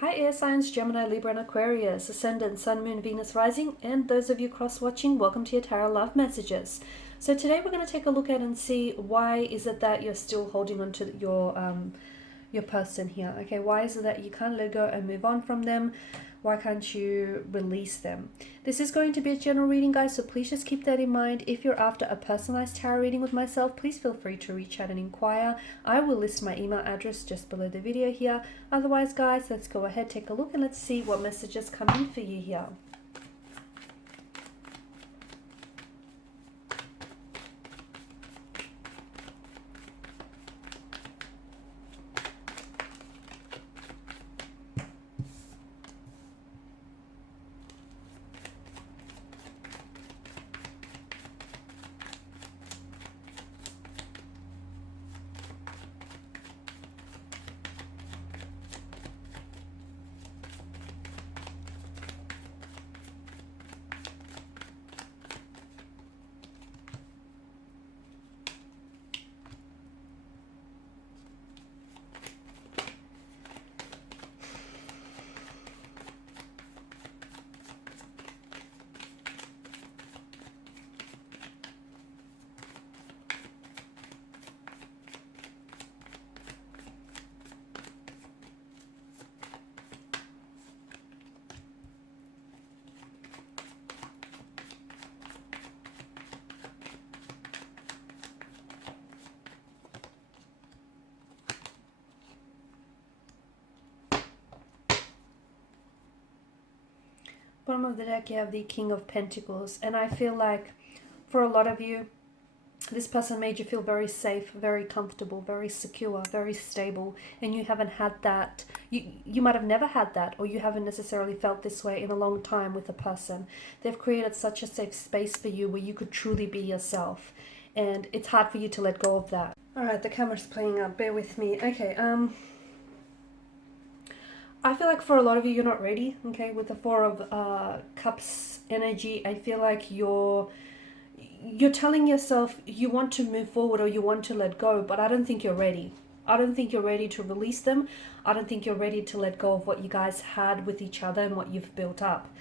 Hi Air Signs, Gemini, Libra and Aquarius, Ascendant, Sun, Moon, Venus rising, and those of you cross-watching, welcome to your Tarot Love Messages. So today we're going to take a look at and see why is it that you're still holding on to your person here. Okay, why is it that you can't let go and move on from them? Why can't you release them? This is going to be a general reading, guys, so please just keep that in mind. If you're after a personalized tarot reading with myself, please feel free to reach out and inquire. I will list my email address just below the video here. Otherwise, guys, let's go ahead, take a look, and let's see what messages come in for you here. Bottom of the deck, you have the King of Pentacles, and I feel like for a lot of you, this person made you feel very safe, very comfortable, very secure, very stable, and you haven't had that. You might have never had that, or you haven't necessarily felt this way in a long time with a person. They've created such a safe space for you where you could truly be yourself, and it's hard for you to let go of that. All right, the camera's playing up. Bear with me. Okay, I feel like for a lot of you, you're not ready. Okay, with the Four of Cups energy, I feel like you're telling yourself you want to move forward or you want to let go, but I don't think you're ready. I don't think you're ready to release them. I don't think you're ready to let go of what you guys had with each other and what you've built up.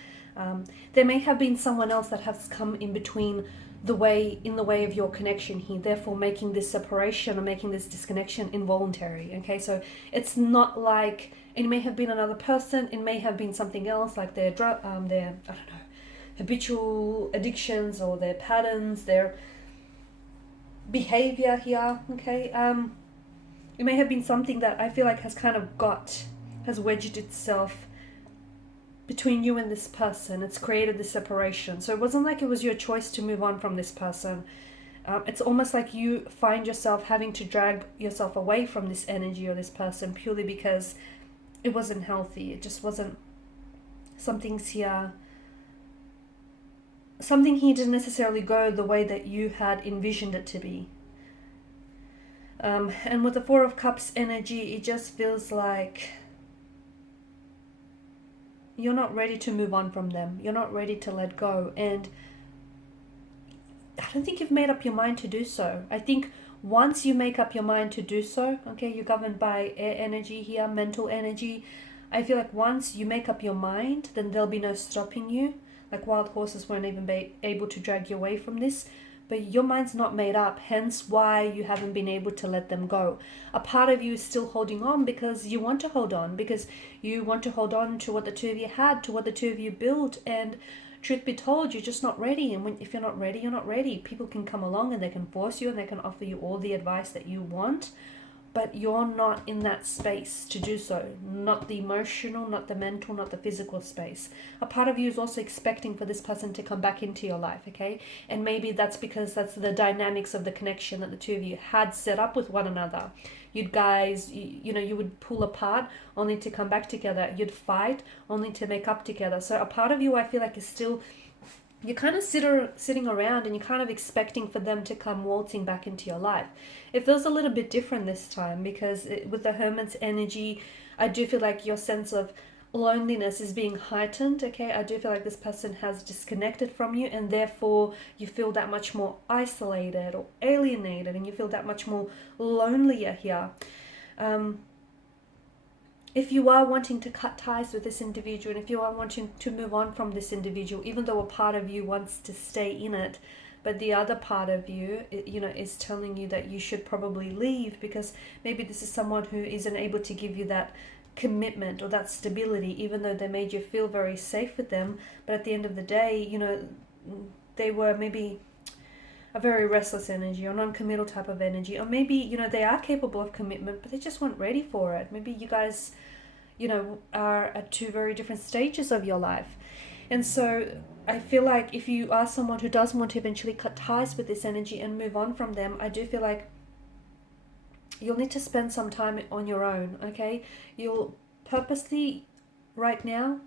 There may have been someone else that has come in between in the way of your connection here, therefore making this separation or making this disconnection involuntary. Okay, so it's not like it may have been another person, it may have been something else, like their I don't know, habitual addictions or their patterns, their behavior here. Okay, it may have been something that I feel like has wedged itself between you and this person. It's created this separation. So it wasn't like it was your choice to move on from this person. It's almost like you find yourself having to drag yourself away from this energy or this person purely because it wasn't healthy. It just wasn't, something here didn't necessarily go the way that you had envisioned it to be. And with the Four of Cups energy, it just feels like you're not ready to move on from them. You're not ready to let go. And I don't think you've made up your mind to do so. I think once you make up your mind to do so, okay, you're governed by air energy here, mental energy. I feel like once you make up your mind, then there'll be no stopping you. Like wild horses won't even be able to drag you away from this. But your mind's not made up, hence why you haven't been able to let them go. A part of you is still holding on because you want to hold on, because you want to hold on to what the two of you had, to what the two of you built, and truth be told, you're just not ready. And if you're not ready, you're not ready. People can come along and they can force you and they can offer you all the advice that you want, but you're not in that space to do so. Not the emotional, not the mental, not the physical space. A part of you is also expecting for this person to come back into your life, okay? And maybe that's because that's the dynamics of the connection that the two of you had set up with one another. You'd guys, you would pull apart only to come back together. You'd fight only to make up together. So a part of you, I feel like, is still, you're kind of sitting around and you're kind of expecting for them to come waltzing back into your life. It feels a little bit different this time because with the Hermit's energy, I do feel like your sense of loneliness is being heightened. Okay, I do feel like this person has disconnected from you, and therefore you feel that much more isolated or alienated, and you feel that much more lonelier here. if you are wanting to cut ties with this individual, and if you are wanting to move on from this individual, even though a part of you wants to stay in it, but the other part of you, is telling you that you should probably leave, because maybe this is someone who isn't able to give you that commitment or that stability, even though they made you feel very safe with them. But at the end of the day, they were maybe a very restless energy or non-committal type of energy, or maybe they are capable of commitment, but they just weren't ready for it. Maybe you guys are at two very different stages of your life. And so I feel like if you are someone who does want to eventually cut ties with this energy and move on from them, I do feel like you'll need to spend some time on your own. Okay, you'll purposely right now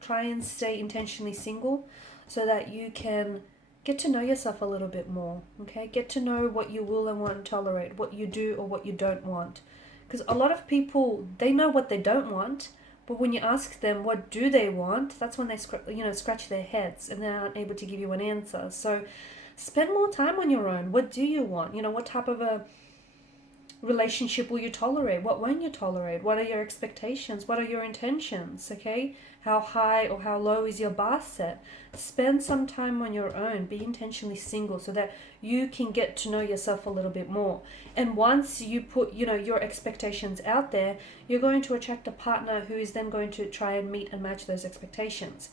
try and stay intentionally single, so that you can get to know yourself a little bit more. Okay, get to know what you will and won't tolerate, what you do or what you don't want. Because a lot of people, they know what they don't want, but when you ask them what do they want, that's when they scratch their heads and they aren't able to give you an answer. So spend more time on your own. What do you want? What type of a relationship will you tolerate? What won't you tolerate? What are your expectations? What are your intentions? Okay, how high or how low is your bar set? Spend some time on your own. Be intentionally single, so that you can get to know yourself a little bit more. And once you put your expectations out there, you're going to attract a partner who is then going to try and meet and match those expectations.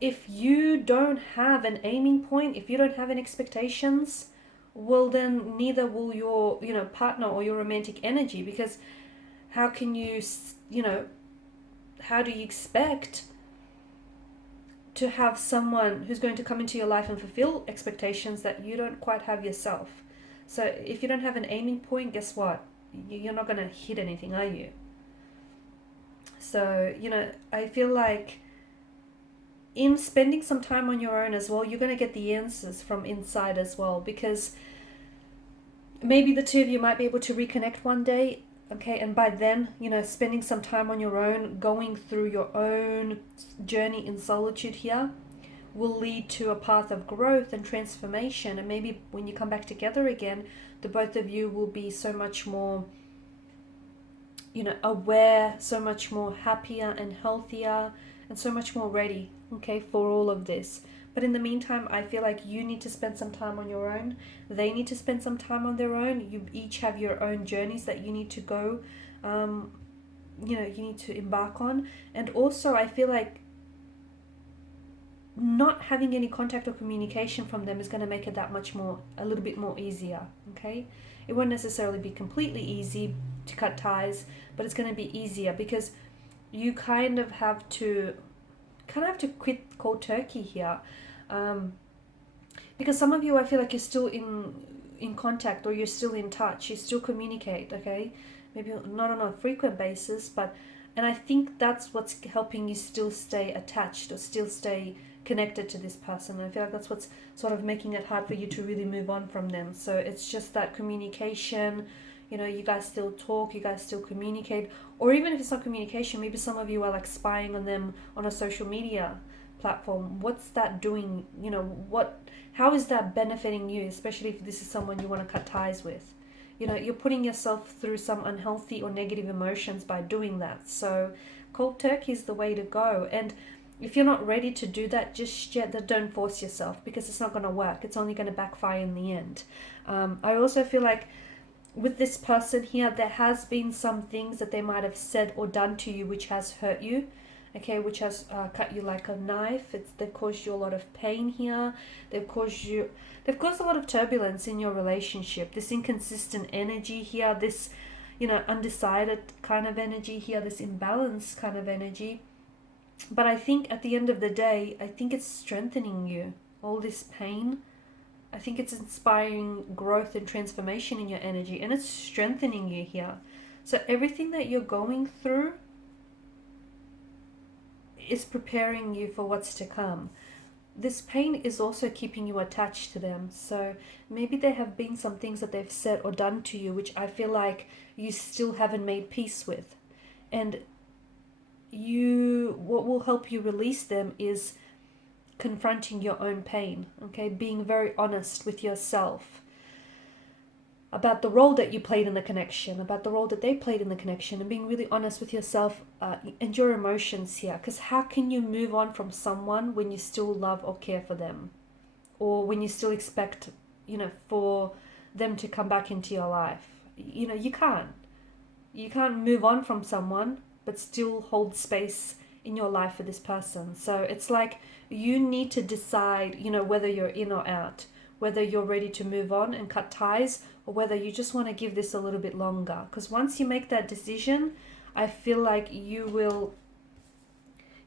If you don't have an aiming point, if you don't have any expectations, well, then neither will your partner or your romantic energy, because how can you how do you expect to have someone who's going to come into your life and fulfill expectations that you don't quite have yourself? So if you don't have an aiming point, guess what? You're not going to hit anything, are you? So I feel like in spending some time on your own as well, you're going to get the answers from inside as well, because maybe the two of you might be able to reconnect one day. Okay, and by then, spending some time on your own, going through your own journey in solitude here, will lead to a path of growth and transformation. And maybe when you come back together again, the both of you will be so much more aware, so much more happier and healthier, and so much more ready, okay, for all of this. But in the meantime, I feel like you need to spend some time on your own. They need to spend some time on their own. You each have your own journeys that you need to go, you need to embark on. And also, I feel like not having any contact or communication from them is going to make it a little bit more easier, okay? It won't necessarily be completely easy to cut ties, but it's going to be easier, because you kind of have to quit cold turkey here, because some of you, I feel like you're still in contact, or you're still in touch, you still communicate, okay? Maybe not on a frequent basis, and I think that's what's helping you still stay attached or still stay connected to this person. I feel like that's what's sort of making it hard for you to really move on from them. So it's just that communication, you guys still talk, you guys still communicate, or even if it's not communication, maybe some of you are like spying on them on a social media platform. What's that doing? How is that benefiting you, especially if this is someone you want to cut ties with? You're putting yourself through some unhealthy or negative emotions by doing that. So cold turkey is the way to go. And if you're not ready to do that just yet, then don't force yourself, because it's not going to work. It's only going to backfire in the end. I also feel like with this person here, there has been some things that they might have said or done to you which has hurt you, okay, which has cut you like a knife. They've caused you a lot of pain here. They've caused a lot of turbulence in your relationship. This inconsistent energy here, this undecided kind of energy here, this imbalanced kind of energy. But I think at the end of the day, I think it's strengthening you. All this pain, I think it's inspiring growth and transformation in your energy, and it's strengthening you here. So everything that you're going through is preparing you for what's to come. This pain is also keeping you attached to them. So maybe there have been some things that they've said or done to you which I feel like you still haven't made peace with. And what will help you release them is confronting your own pain, okay? Being very honest with yourself. about the role that you played in the connection, about the role that they played in the connection, and being really honest with yourself and your emotions here. Because how can you move on from someone when you still love or care for them, or when you still expect, for them to come back into your life? You can't. You can't move on from someone but still hold space in your life for this person. So it's like you need to decide, whether you're in or out, whether you're ready to move on and cut ties, or whether you just want to give this a little bit longer. Because once you make that decision, I feel like you'll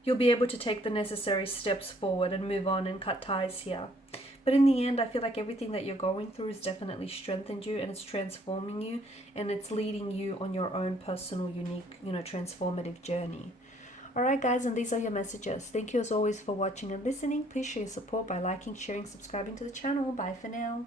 be able to take the necessary steps forward and move on and cut ties here. But in the end, I feel like everything that you're going through has definitely strengthened you, and it's transforming you, and it's leading you on your own personal, unique, transformative journey. Alright guys, and these are your messages. Thank you as always for watching and listening. Please show your support by liking, sharing, subscribing to the channel. Bye for now.